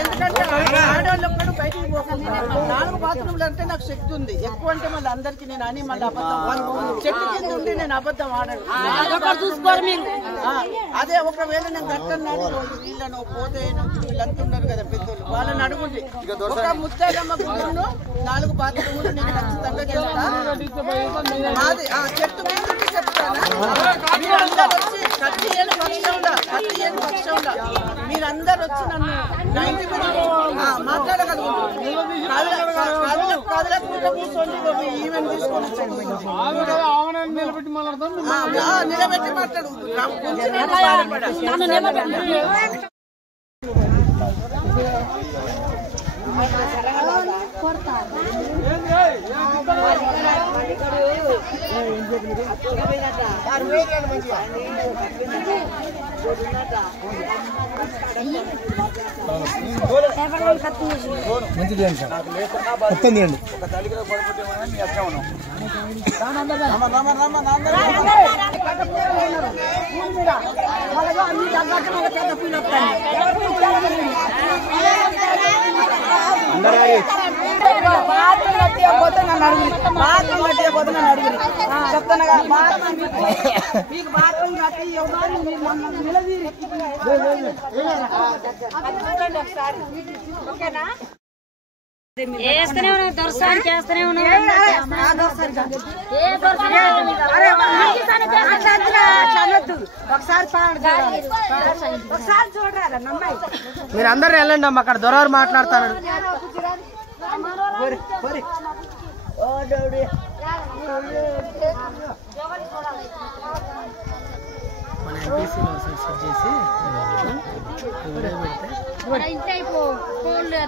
ఎందుకంటే ఆడవాళ్ళు ఒక్కడు బయటికి పోకుండా 4 బాత్రూమ్లు అంటే నాకు శక్తి ఉంది ఎక్కువ అంటే మళ్ళీ అందరికి నేను అని మళ్ళీ అబద్ధం చెట్టు కింద ఉండి నేను అబద్ధం ఆడను చూసుకోరు మీరు అదే ఒకవేళ నేను గట్టన్నాడు వీళ్ళను పోతే వీళ్ళంతా ఉన్నారు కదా పెద్దోళ్ళు వాళ్ళని అడుగుంది ఒక ముత్తాడమ్మ గుడ్డును 4 బాత్రూములు నేను ఖచ్చితంగా చేస్తాను అది చెట్టు కింద చెప్తాను మీరందరూ వచ్చి కత్తి ఏళ్ళు పక్షంలో మీరందరూ వచ్చి నన్ను 90 మాట్లాడగలుగుతారు ఈవెన్ తీసుకొని నిలబెట్టి మాట్లాడు మంచిది అండి సార్ మొత్తం తీయండి వేస్తూనే ఉన్నాం దొరసానికి వేస్తూనే ఉన్నాం మీరు అందరూ వెళ్ళండి అమ్మ అక్కడ దొరవారు మాట్లాడతాడు మన ఎంపీసీలో సెట్ చేసి ఇంట్లో ఫోన్లు